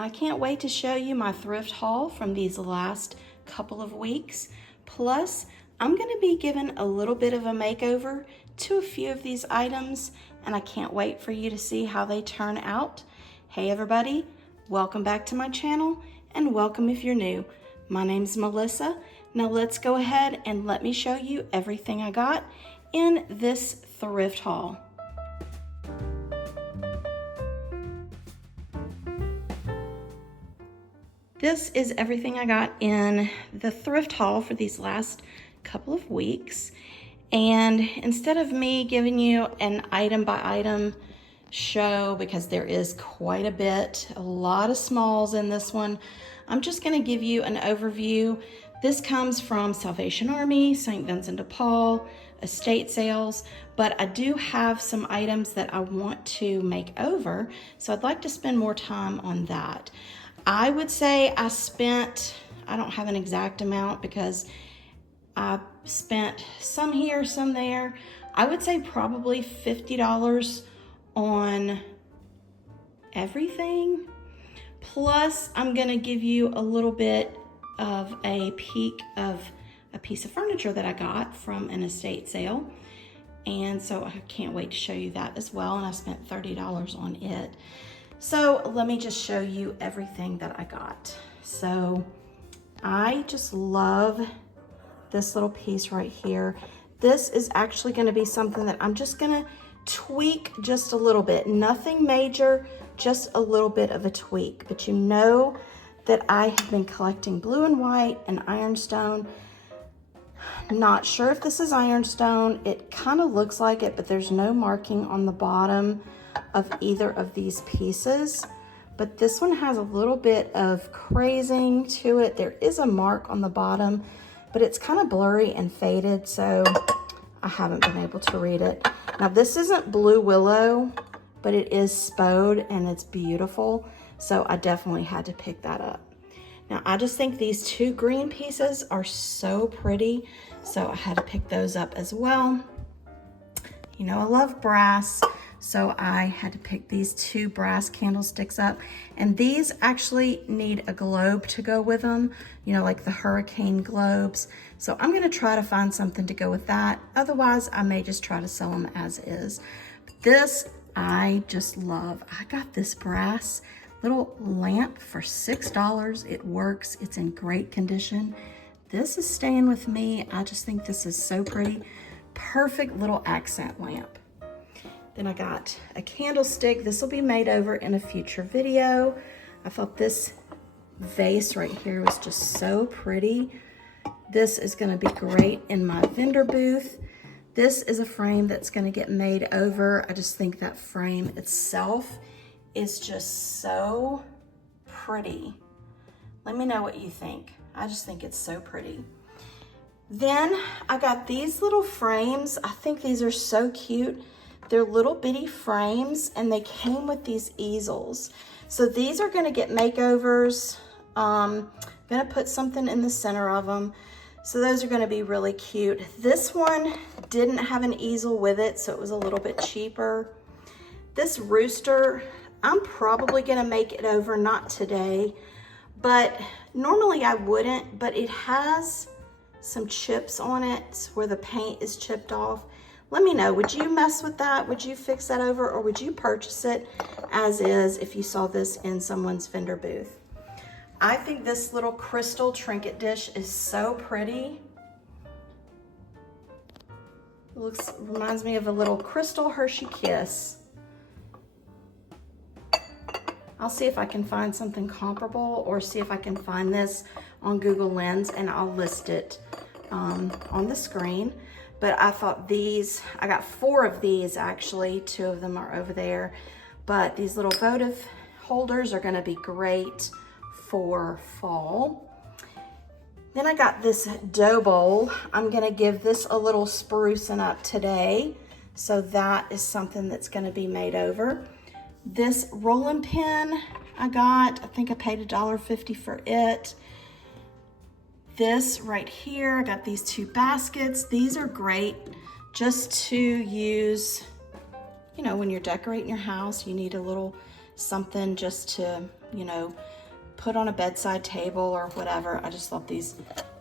I can't wait to show you my thrift haul from these last couple of weeks. Plus, I'm going to be giving a little bit of a makeover to a few of these items, and I can't wait for you to see how they turn out. Hey everybody, welcome back to my channel, and welcome if you're new. My name's Melissa. Now let's go ahead and let me show you everything I got in this thrift haul. This is everything I got in the thrift haul for these last couple of weeks. And instead of me giving you an item by item show, because there is quite a lot of smalls in this one, I'm just gonna give you an overview. This comes from Salvation Army, St. Vincent de Paul, estate sales, but I do have some items that I want to make over, so I'd like to spend more time on that. I would say I don't have an exact amount because I spent some here, some there. I would say probably $50 on everything. Plus, I'm gonna give you a little bit of a peek of a piece of furniture that I got from an estate sale. And so I can't wait to show you that as well. And I spent $30 on it. So let me just show you everything that I got. So I just love this little piece right here. This is actually gonna be something that I'm just gonna tweak just a little bit. Nothing major, just a little bit of a tweak. But you know that I have been collecting blue and white and ironstone. Not sure if this is ironstone. It kind of looks like it, but there's no marking on the bottom of either of these pieces. But this one has a little bit of crazing to it. There is a mark on the bottom, but it's kind of blurry and faded, so I haven't been able to read it. Now this isn't blue willow, but it is spode and it's beautiful. So I definitely had to pick that up. Now I just think these two green pieces are so pretty. So I had to pick those up as well. You know, I love brass. So I had to pick these two brass candlesticks up. And these actually need a globe to go with them, you know, like the hurricane globes. So I'm gonna try to find something to go with that. Otherwise, I may just try to sell them as is. But this, I just love. I got this brass little lamp for $6. It works, it's in great condition. This is staying with me. I just think this is so pretty. Perfect little accent lamp. Then I got a candlestick. This will be made over in a future video. I thought this vase right here was just so pretty. This is gonna be great in my vendor booth. This is a frame that's gonna get made over. I just think that frame itself is just so pretty. Let me know what you think. I just think it's so pretty. Then I got these little frames. I think these are so cute. They're little bitty frames and they came with these easels. So these are gonna get makeovers. Gonna put something in the center of them. So those are gonna be really cute. This one didn't have an easel with it, so it was a little bit cheaper. This rooster, I'm probably gonna make it over, not today, but normally I wouldn't, but it has some chips on it where the paint is chipped off. Let me know, would you mess with that? Would you fix that over, or would you purchase it as is if you saw this in someone's vendor booth? I think this little crystal trinket dish is so pretty. Reminds me of a little crystal Hershey Kiss. I'll see if I can find something comparable or see if I can find this on Google Lens and I'll list it on the screen. But I thought these, I got 4 of these actually, 2 of them are over there. But these little votive holders are gonna be great for fall. Then I got this dough bowl. I'm gonna give this a little sprucing up today. So that is something that's gonna be made over. This rolling pin I got, I think I paid $1.50 for it. This right here, I got these 2 baskets. These are great just to use, you know, when you're decorating your house, you need a little something just to, you know, put on a bedside table or whatever. I just thought these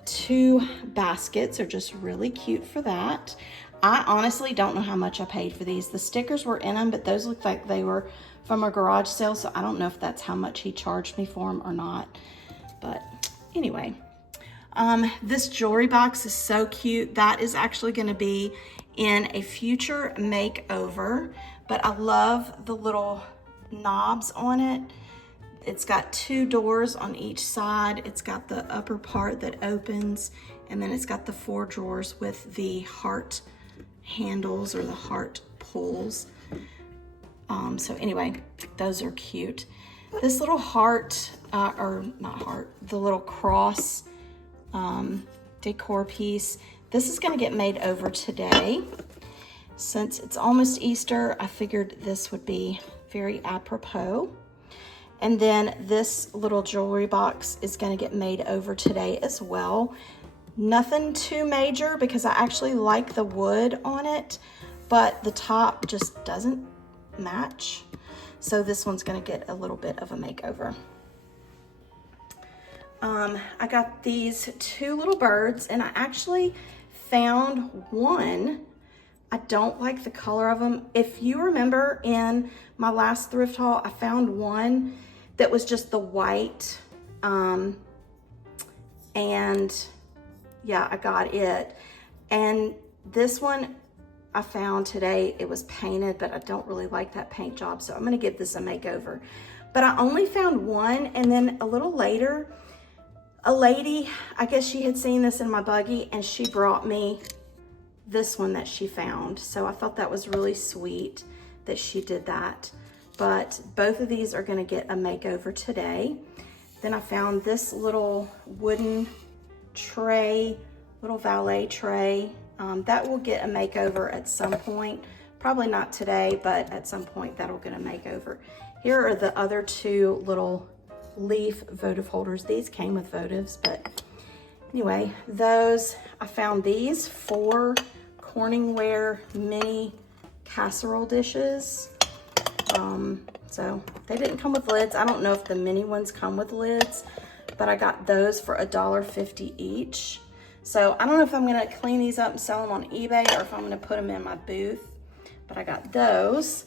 2 baskets are just really cute for that. I honestly don't know how much I paid for these. The stickers were in them, but those looked like they were from a garage sale, so I don't know if that's how much he charged me for them or not. But anyway, this jewelry box is so cute. That is actually going to be in a future makeover, but I love the little knobs on it. It's got 2 doors on each side. It's got the upper part that opens, and then it's got the 4 drawers with the heart handles or the heart pulls. So anyway, those are cute. This little heart, or not heart, the little cross decor piece, this is gonna get made over today. Since it's almost Easter, I figured this would be very apropos. And then this little jewelry box is gonna get made over today as well. Nothing too major because I actually like the wood on it, but the top just doesn't match. So this one's gonna get a little bit of a makeover. I got these 2 little birds, and I actually found one. I don't like the color of them. If you remember in my last thrift haul, I found one that was just the white, and yeah, I got it. And this one I found today, it was painted, but I don't really like that paint job, so I'm gonna give this a makeover. But I only found one, and then a little later, a lady, I guess she had seen this in my buggy, and she brought me this one that she found. So I thought that was really sweet that she did that. But both of these are gonna get a makeover today. Then I found this little wooden tray, little valet tray. That will get a makeover at some point. Probably not today, but at some point that'll get a makeover. Here are the other 2 little leaf votive holders. These came with votives, but anyway, those, I found these 4 Corningware mini casserole dishes. So they didn't come with lids. I don't know if the mini ones come with lids, but I got those for $1.50 each. So I don't know if I'm gonna clean these up and sell them on eBay or if I'm gonna put them in my booth, but I got those.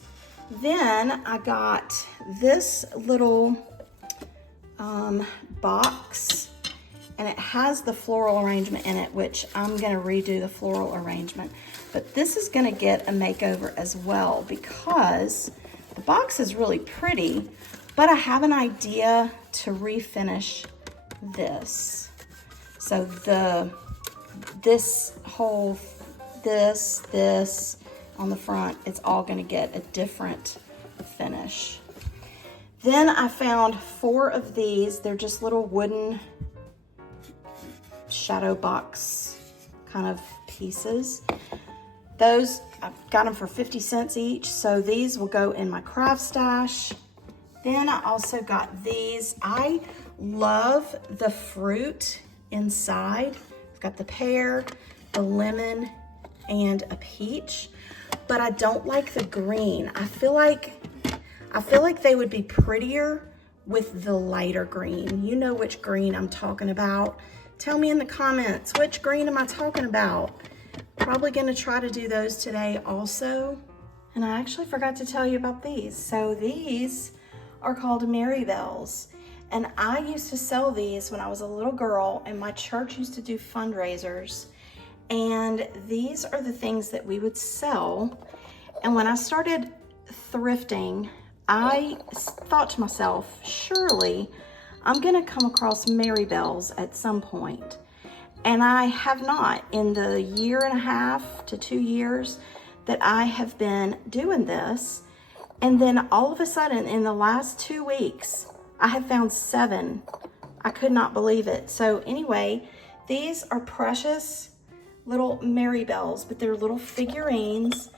Then I got this little box, and it has the floral arrangement in it, which I'm gonna redo the floral arrangement. But this is gonna get a makeover as well because the box is really pretty, but I have an idea to refinish this. So this on the front, it's all gonna get a different finish. Then I found 4 of these. They're just little wooden shadow box kind of pieces. Those, I got them for 50 cents each. So these will go in my craft stash. Then I also got these. I love the fruit inside. I've got the pear, the lemon, and a peach, but I don't like the green. I feel like they would be prettier with the lighter green. You know which green I'm talking about. Tell me in the comments, which green am I talking about? Probably gonna try to do those today also. And I actually forgot to tell you about these. So these are called Mary Bells. And I used to sell these when I was a little girl, and my church used to do fundraisers. And these are the things that we would sell. And when I started thrifting, I thought to myself, surely I'm gonna come across Mary Bells at some point. And I have not. In the 1.5 to 2 years that I have been doing this. And then all of a sudden in the last 2 weeks, I have found 7. I could not believe it. So anyway, these are precious little Mary Bells, but they're little figurines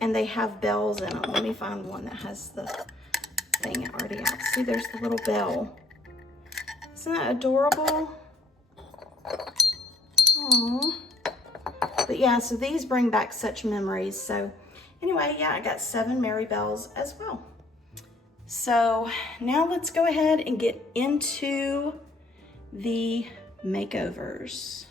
and they have bells in them. Let me find one that has the thing already out. See, there's the little bell. Isn't that adorable? Aww. But yeah, so these bring back such memories. So anyway, yeah, I got 7 Mary Bells as well. So now let's go ahead and get into the makeovers.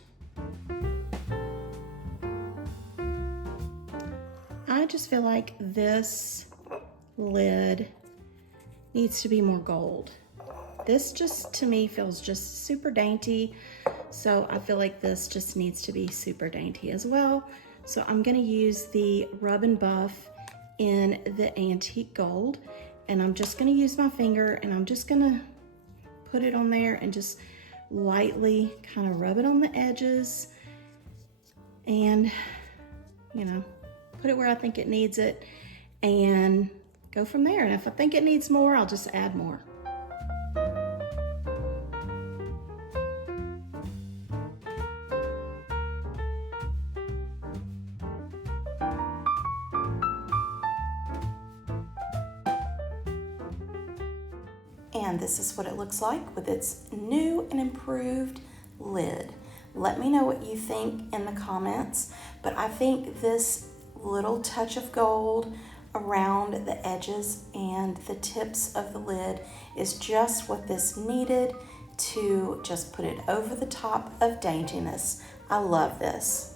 I just feel like this lid needs to be more gold. This just, to me, feels just super dainty. So I feel like this just needs to be super dainty as well. So I'm gonna use the Rub and Buff in the antique gold. And I'm just gonna use my finger and I'm just gonna put it on there and just lightly kind of rub it on the edges and, you know, put it where I think it needs it and go from there. And if I think it needs more, I'll just add more. And this is what it looks like with its new and improved lid. Let me know what you think in the comments, but I think this little touch of gold around the edges and the tips of the lid is just what this needed to just put it over the top of daintiness. I love this.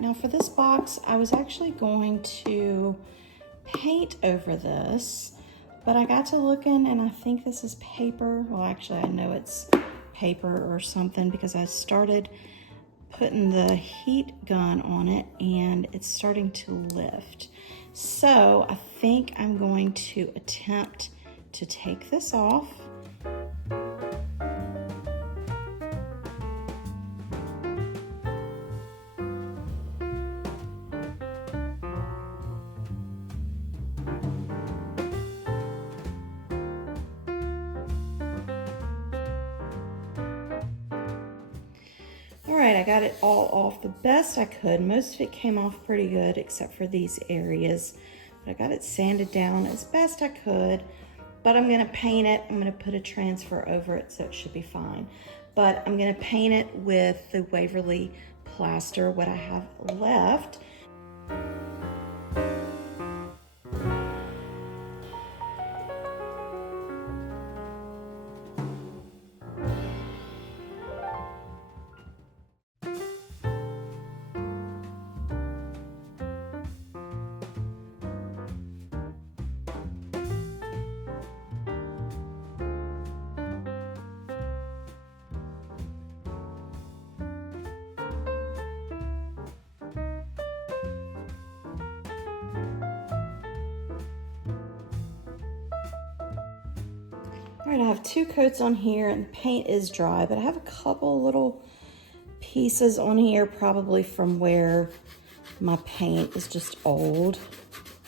Now for this box, I was actually going to paint over this, but I got to looking and I think this is paper. Well, actually I know it's paper or something because I started putting the heat gun on it and it's starting to lift. So I think I'm going to attempt to take this off. All right, I got it all off the best I could. Most of it came off pretty good except for these areas. But I got it sanded down as best I could. But I'm gonna paint it. I'm gonna put a transfer over it so it should be fine. But I'm gonna paint it with the Waverly plaster, what I have left. All right, I have 2 coats on here and the paint is dry, but I have a couple little pieces on here probably from where my paint is just old.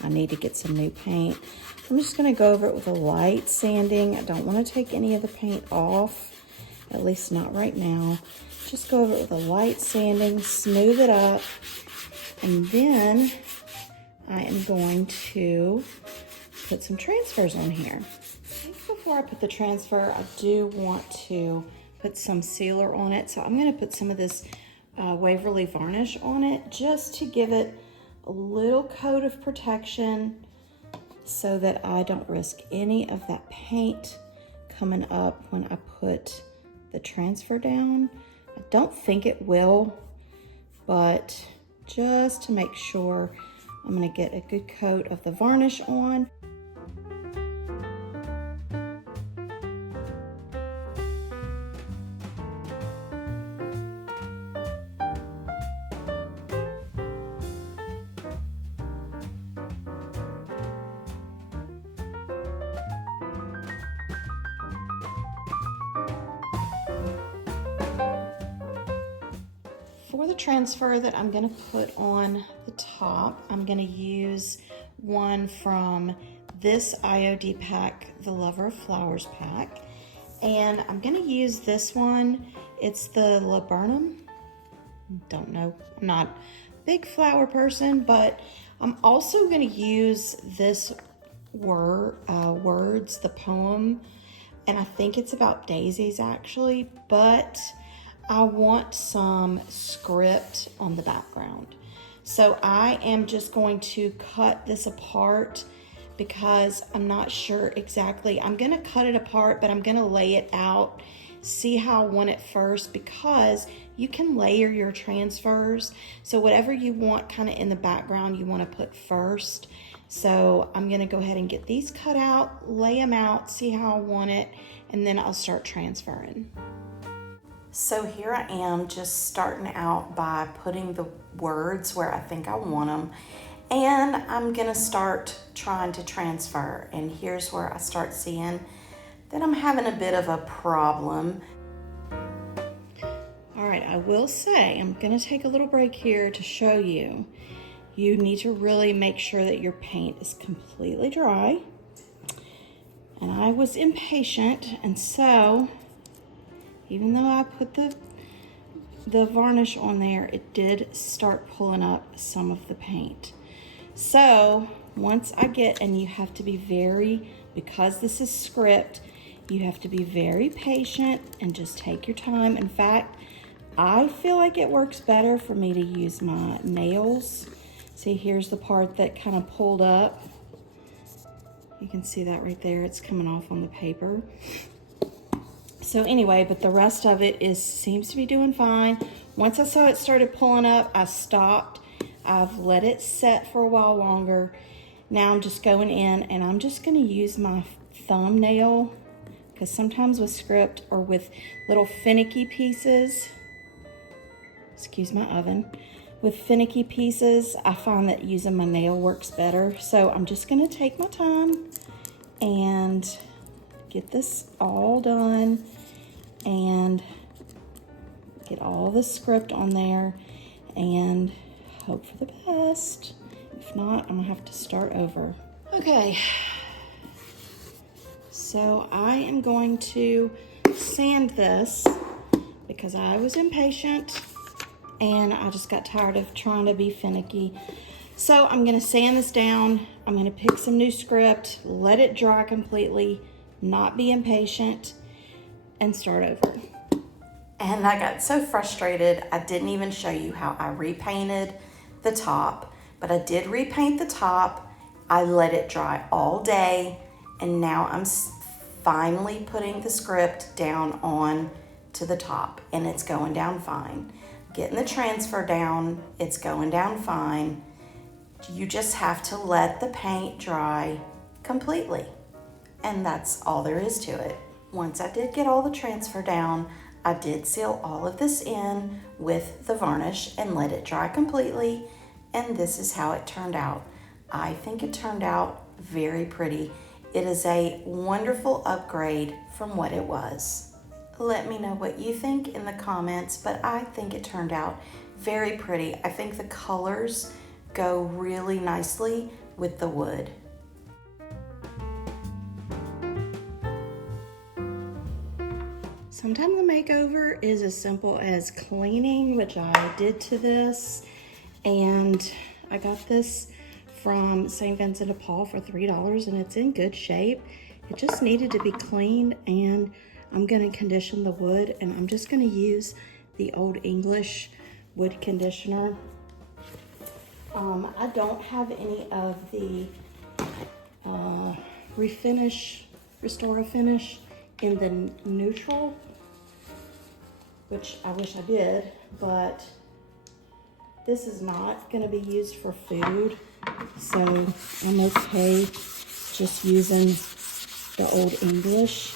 I need to get some new paint. I'm just gonna go over it with a light sanding. I don't wanna take any of the paint off, at least not right now. Just go over it with a light sanding, smooth it up, and then I am going to put some transfers on here. Before I put the transfer, I do want to put some sealer on it. So I'm gonna put some of this Waverly varnish on it just to give it a little coat of protection so that I don't risk any of that paint coming up when I put the transfer down. I don't think it will, but just to make sure, I'm gonna get a good coat of the varnish on. For the transfer that I'm gonna put on the top, I'm gonna use one from this IOD pack, the Lover of Flowers pack. And I'm gonna use this one. It's the Laburnum. Don't know, I'm not a big flower person, but I'm also gonna use this Words, the poem and I think it's about daisies actually, but I want some script on the background. So I am just going to cut this apart because I'm not sure exactly. I'm gonna cut it apart, but I'm gonna lay it out, see how I want it first, because you can layer your transfers. So whatever you want kind of in the background, you wanna put first. So I'm gonna go ahead and get these cut out, lay them out, see how I want it, and then I'll start transferring. So here I am just starting out by putting the words where I think I want them. And I'm gonna start trying to transfer. And here's where I start seeing that I'm having a bit of a problem. All right, I will say, I'm gonna take a little break here to show you. You need to really make sure that your paint is completely dry. And I was impatient, and so, even though I put the varnish on there, it did start pulling up some of the paint. So once I get, and you have to be very, because this is script, you have to be very patient and just take your time. In fact, I feel like it works better for me to use my nails. See, here's the part that kind of pulled up. You can see that right there. It's coming off on the paper. So anyway, but the rest of it seems to be doing fine. Once I saw it started pulling up, I stopped. I've let it set for a while longer. Now I'm just going in and I'm just gonna use my thumbnail, because sometimes with script or with little finicky pieces, excuse my oven, with finicky pieces, I find that using my nail works better. So I'm just gonna take my time and get this all done and get all the script on there and hope for the best. If not, I'm gonna have to start over. Okay, so I am going to sand this because I was impatient and I just got tired of trying to be finicky. So I'm gonna sand this down. I'm gonna pick some new script, let it dry completely, not be impatient, and start over. And I got so frustrated, I didn't even show you how I repainted the top, but I did repaint the top. I let it dry all day, and now I'm finally putting the script down on to the top, and it's going down fine. Getting the transfer down, it's going down fine. You just have to let the paint dry completely, and that's all there is to it. Once I did get all the transfer down, I did seal all of this in with the varnish and let it dry completely, and this is how it turned out. I think it turned out very pretty. It is a wonderful upgrade from what it was. Let me know what you think in the comments, but I think it turned out very pretty. I think the colors go really nicely with the wood. Sometimes the makeover is as simple as cleaning, which I did to this, and I got this from St. Vincent de Paul for $3, and it's in good shape. It just needed to be cleaned, and I'm gonna condition the wood, and I'm just gonna use the Old English wood conditioner. I don't have any of the Restore Finish in the neutral, which I wish I did, but this is not gonna be used for food, so I'm okay just using the Old English.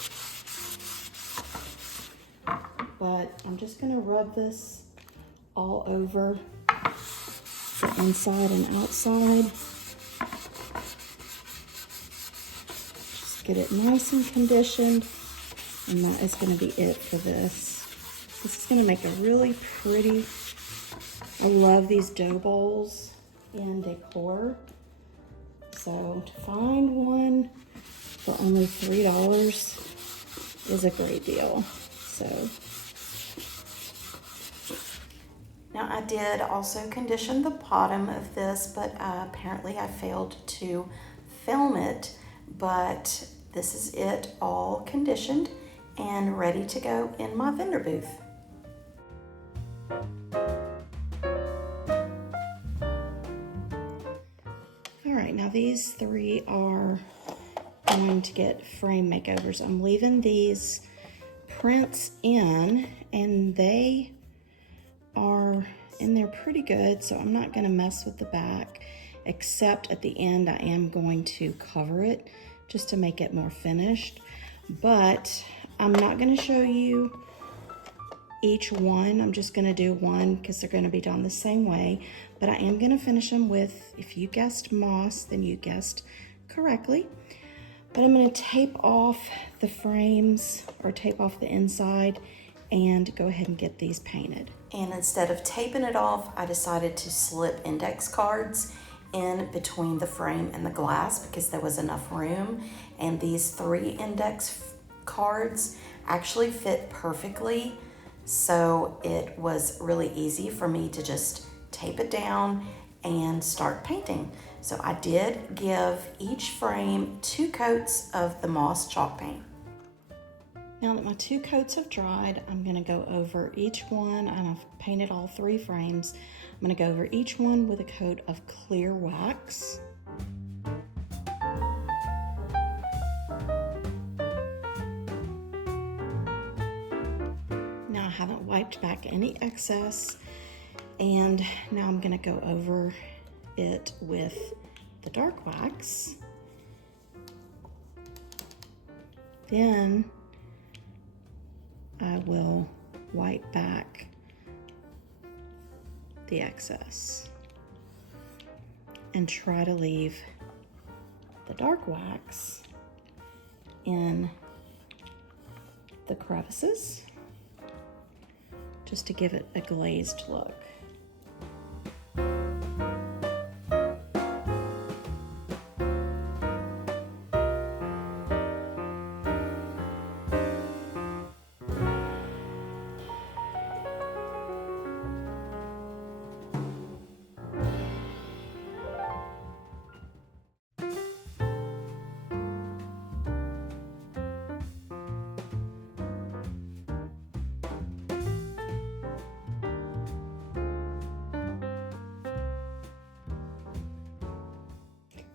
But I'm just gonna rub this all over the inside and outside. Just get it nice and conditioned, and that is gonna be it for this. This is gonna make a really pretty, I love these dough bowls in decor. So to find one for only $3 is a great deal. So now I did also condition the bottom of this, but apparently I failed to film it. But this is it all conditioned and ready to go in my vendor booth. All right, now these three are going to get frame makeovers. I'm leaving these prints in, and they are in there pretty good, so I'm not gonna mess with the back, except at the end I am going to cover it just to make it more finished. But I'm not gonna show you each one. I'm just gonna do one because they're gonna be done the same way. But I am gonna finish them with, if you guessed moss, then you guessed correctly. But I'm gonna tape off the frames, or tape off the inside, and go ahead and get these painted. And instead of taping it off, I decided to slip index cards in between the frame and the glass because there was enough room. And these 3 index cards actually fit perfectly. So it was really easy for me to just tape it down and start painting. So I did give each frame 2 coats of the moss chalk paint. Now that my 2 coats have dried, I'm gonna go over each one, and I've painted all 3 frames. I'm gonna go over each one with a coat of clear wax. Now I haven't wiped back any excess, and now I'm gonna go over it with the dark wax. Then I will wipe back the excess and try to leave the dark wax in the crevices just to give it a glazed look.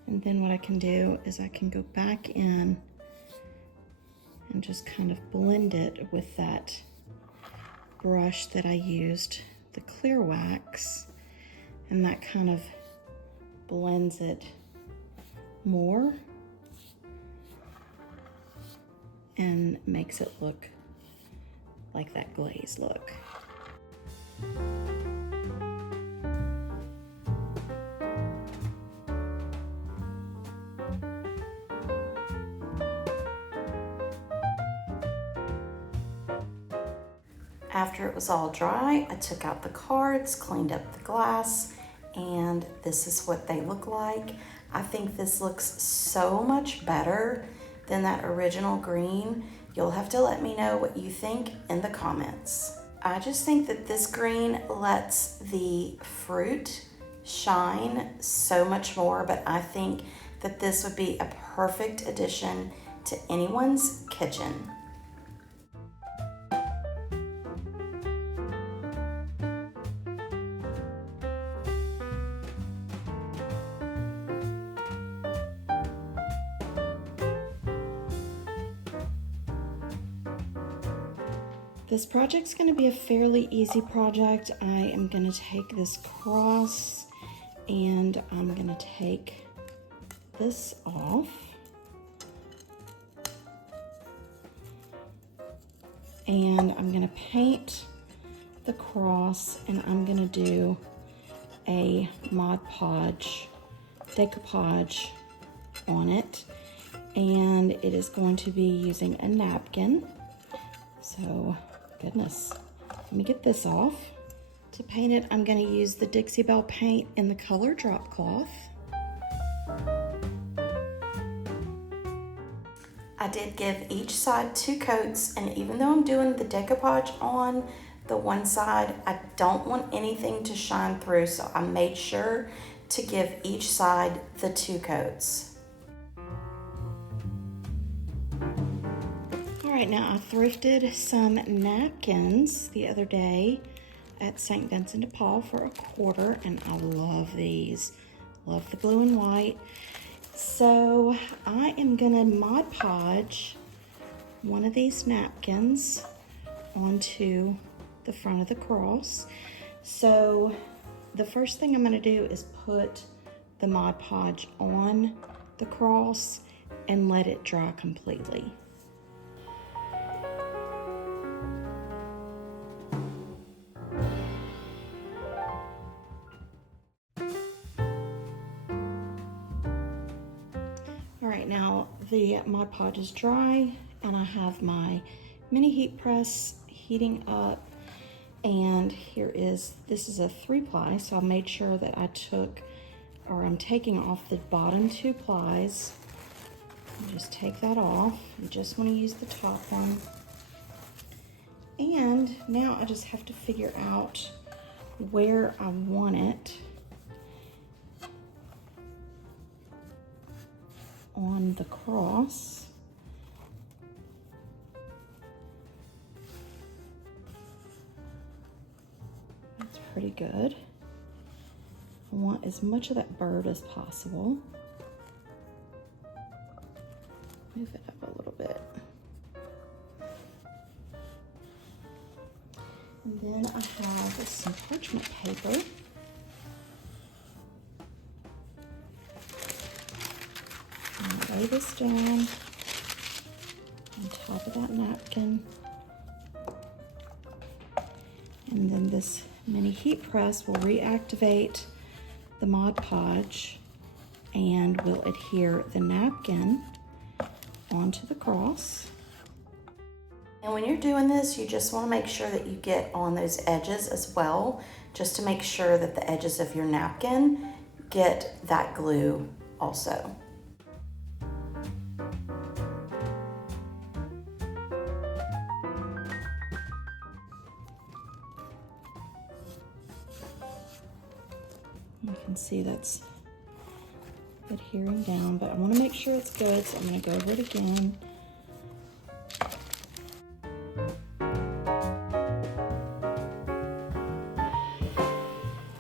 And then what I can do is I can go back in and just kind of blend it with that brush that I used, the clear wax, and that kind of blends it more and makes it look like that glaze look. After it was all dry, I took out the cards, cleaned up the glass, and this is what they look like. I think this looks so much better than that original green. You'll have to let me know what you think in the comments. I just think that this green lets the fruit shine so much more, but I think that this would be a perfect addition to anyone's kitchen. This project's going to be a fairly easy project. I am going to take this cross and I'm going to take this off. And I'm going to paint the cross, and I'm going to do a Mod Podge decoupage on it. And it is going to be using a napkin. So, goodness, let me get this off. To paint it, I'm going to use the Dixie Belle paint in the color drop cloth. I did give each side 2 coats, and even though I'm doing the decoupage on the one side, I don't want anything to shine through, so I made sure to give each side the 2 coats. right, now I thrifted some napkins the other day at St. Vincent de Paul for $1, and I love these. Love the blue and white. So I am gonna Mod Podge one of these napkins onto the front of the cross. So the first thing I'm gonna do is put the Mod Podge on the cross and let it dry completely. All right, now the Mod Podge is dry and I have my mini heat press heating up, and this is a 3-ply, so I made sure that I'm taking off the bottom 2 plies. Just take that off. You just want to use the top one. And now I just have to figure out where I want it on the cross. That's pretty good. I want as much of that bird as possible. Move it up a little bit. And then I have some parchment paper. And lay this down on top of that napkin. And then this mini heat press will reactivate the Mod Podge and will adhere the napkin onto the cross. And when you're doing this, you just want to make sure that you get on those edges as well, just to make sure that the edges of your napkin get that glue also. You can see that's adhering down, but I want to make sure it's good, so I'm going to go over it again.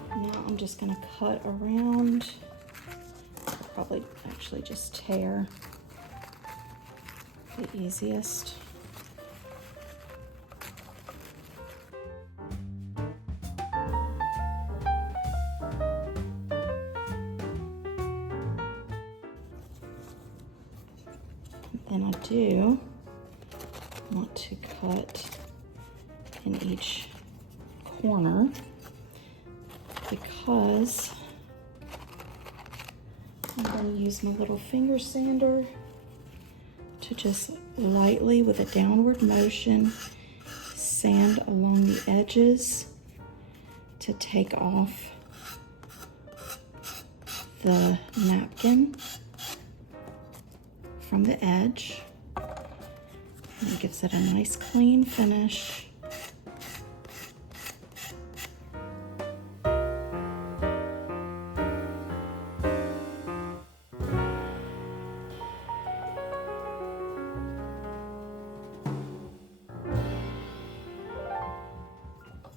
Now I'm just going to cut around. I'll probably actually just tear the easiest. And I do want to cut in each corner because I'm going to use my little finger sander to just lightly, with a downward motion, sand along the edges to take off the napkin from the edge, and it gives it a nice clean finish.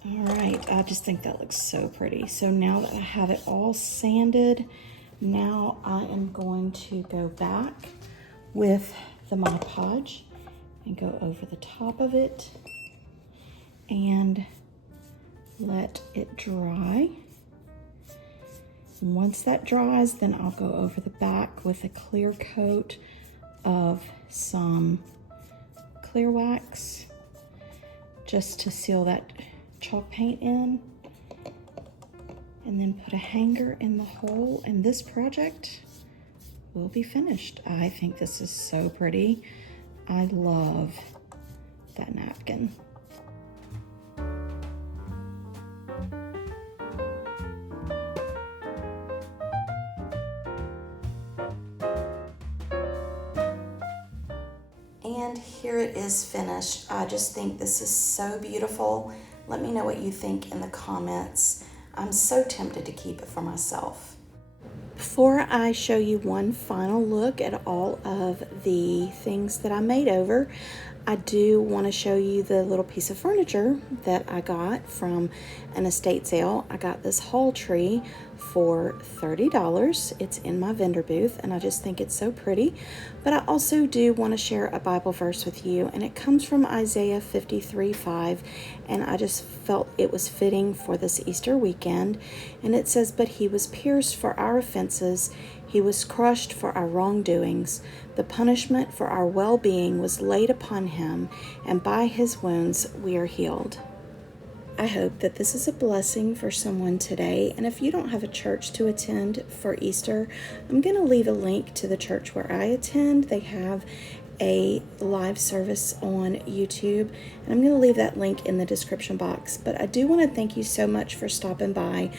All right, I just think that looks so pretty. So now that I have it all sanded, now I am going to go back with the Mod Podge and go over the top of it and let it dry. And once that dries, then I'll go over the back with a clear coat of some clear wax just to seal that chalk paint in, and then put a hanger in the hole, and this project will be finished. I think this is so pretty. I love that napkin. And here it is finished. I just think this is so beautiful. Let me know what you think in the comments. I'm so tempted to keep it for myself. Before I show you one final look at all of the things that I made over, I do want to show you the little piece of furniture that I got from an estate sale. I got this haul tree for $30. It's in my vendor booth, and I just think it's so pretty. But I also do want to share a Bible verse with you, and it comes from Isaiah 53:5, and I just felt it was fitting for this Easter weekend. And it says, "But he was pierced for our offenses, he was crushed for our wrongdoings. The punishment for our well-being was laid upon him, and by his wounds we are healed." I hope that this is a blessing for someone today. And if you don't have a church to attend for Easter, I'm going to leave a link to the church where I attend. They have a live service on YouTube, and I'm going to leave that link in the description box. But I do want to thank you so much for stopping by.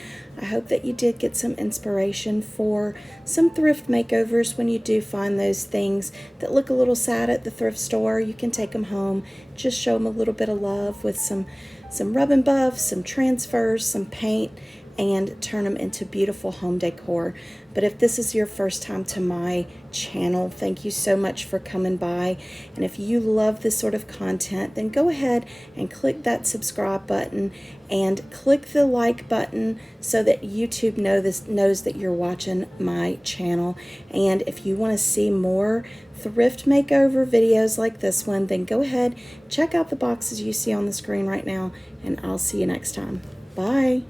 I hope that you did get some inspiration for some thrift makeovers. When you do find those things that look a little sad at the thrift store, you can take them home, just show them a little bit of love with some rub and buff, some transfers, some paint, and turn them into beautiful home decor. But if this is your first time to my channel, thank you so much for coming by. And if you love this sort of content, then go ahead and click that subscribe button and click the like button so that YouTube knows that you're watching my channel. And if you want to see more thrift makeover videos like this one, then go ahead, check out the boxes you see on the screen right now, and I'll see you next time. Bye.